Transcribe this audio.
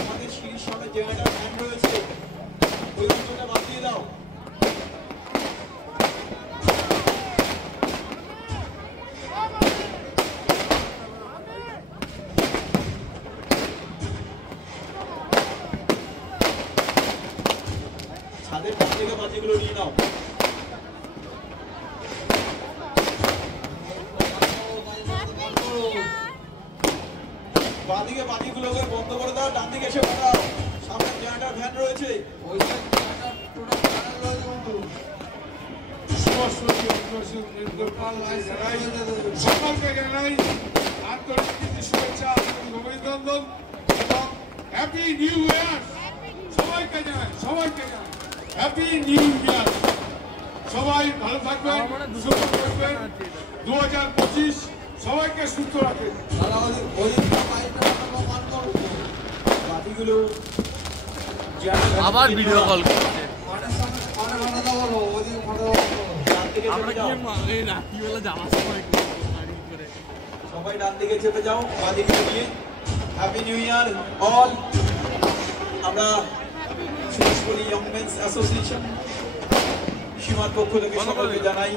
আমাদের সিঁড়ির সামনে জেনারেটর ফ্যান রয়েছে, ওই অংশটা বাদ দিয়ে দাও। ছাদের ডান দিকে বাতিগুলো নিয়ে নাও। বাদিকে বাতিগুলোকে বন্ধ করে দাও, ডান দিকে এসে বাড়াও। সামনে জেনারেটর ফ্যান রয়েছে, ওই সকলকে জানাই আন্তর্জাতিক শুভেচ্ছা অভিনন্দন এবং হ্যাপি নিউ ইয়ার। সবাইকে জানাই হ্যাপি নিউ ইয়ার। সবাই ভালো থাকবেন, সুস্থ থাকবেন। 2025 সবাইকে সুস্থ রাখবেন। বাতিগুলো আবার ভিডিও কল করছে। আমরা কি রাত্রিবেলা যাওয়ার সময় সবাই ডান দিকে চেপে যাও, বাদিকে নিয়ে। Happy new year all. আমরা সুরেশপল্লী ইয়ং মেন্স অ্যাসোসিয়েশন সীমার পক্ষ থেকে সকলকে জানাই